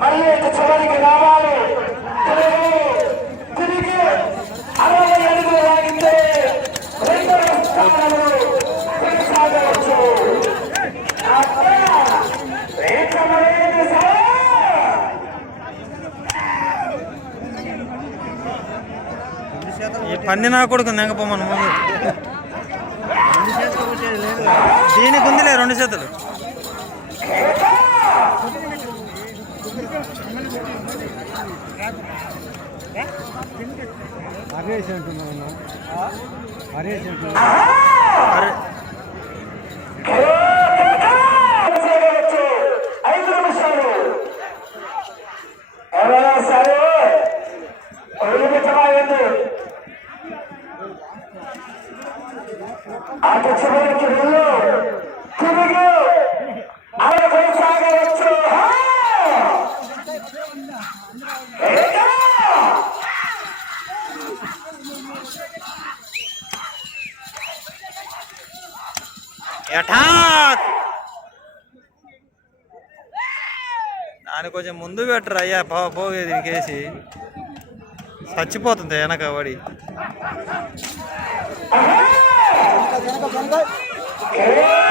మళ్ళీ చివరికి రావాలి. తిరిగి 60 అడుగులు లాగితే రెండవ స్థానంలో కొనసాగవచ్చు. ఈ పంది నా కొడుకు నెంగపోమను ముందు దీనికి ఉందిలే 2 చేతులు. అరే 5 నిమిషాలు ఎవరైనా సరే అటు చివరికి వెళ్ళు. తిరిగి అలా కొనసాగవచ్చు. దాని కొంచెం ముందు పెట్టరు అయ్యా పోగే దీనికేసి చచ్చిపోతుంది వెనక పడి. Yeah.